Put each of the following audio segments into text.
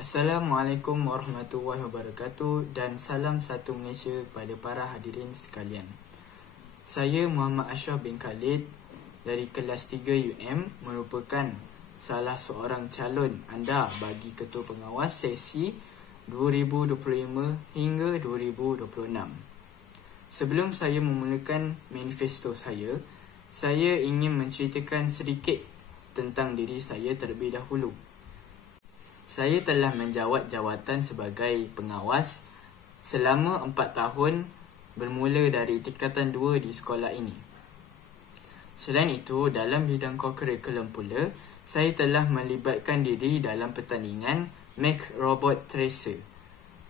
Assalamualaikum warahmatullahi wabarakatuh dan salam satu Malaysia kepada para hadirin sekalian. Saya Muhammad Ashraf bin Khalid dari kelas 3 UM merupakan salah seorang calon anda bagi Ketua Pengawas sesi 2025 hingga 2026. Sebelum saya memulakan manifesto saya ingin menceritakan sedikit tentang diri saya terlebih dahulu. Saya telah menjawat jawatan sebagai pengawas selama 4 tahun bermula dari tingkatan 2 di sekolah ini. Selain itu, dalam bidang co-curriculum pula, saya telah melibatkan diri dalam pertandingan Make Robot Tracer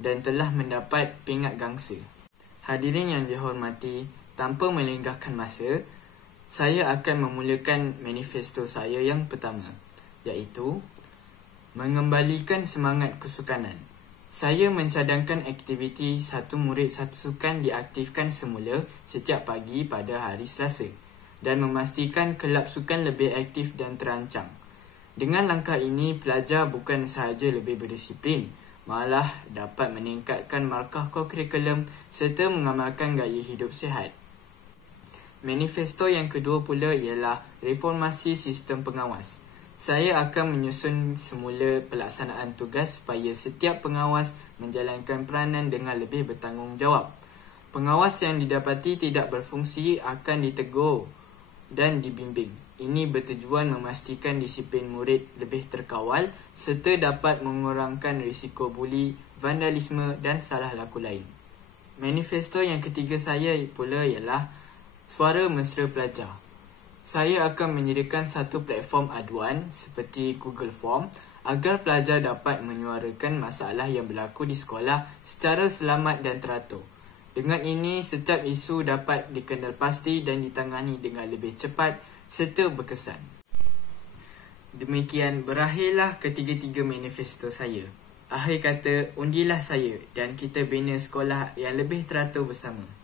dan telah mendapat pingat gangsa. Hadirin yang dihormati, tanpa melengahkan masa, saya akan memulakan manifesto saya yang pertama, iaitu mengembalikan semangat kesukanan. Saya mencadangkan aktiviti satu murid satu sukan diaktifkan semula setiap pagi pada hari Selasa dan memastikan kelab sukan lebih aktif dan terancang. Dengan langkah ini, pelajar bukan sahaja lebih berdisiplin, malah dapat meningkatkan markah co-curriculum serta mengamalkan gaya hidup sihat. Manifesto yang kedua pula ialah reformasi sistem pengawas. Saya akan menyusun semula pelaksanaan tugas supaya setiap pengawas menjalankan peranan dengan lebih bertanggungjawab. Pengawas yang didapati tidak berfungsi akan ditegur dan dibimbing. Ini bertujuan memastikan disiplin murid lebih terkawal serta dapat mengurangkan risiko buli, vandalisme dan salah laku lain. Manifesto yang ketiga saya pula ialah suara mesra pelajar. Saya akan menyediakan satu platform aduan seperti Google Form agar pelajar dapat menyuarakan masalah yang berlaku di sekolah secara selamat dan teratur. Dengan ini, setiap isu dapat dikenalpasti dan ditangani dengan lebih cepat serta berkesan. Demikian berakhirlah ketiga-tiga manifesto saya. Akhir kata, undilah saya dan kita bina sekolah yang lebih teratur bersama.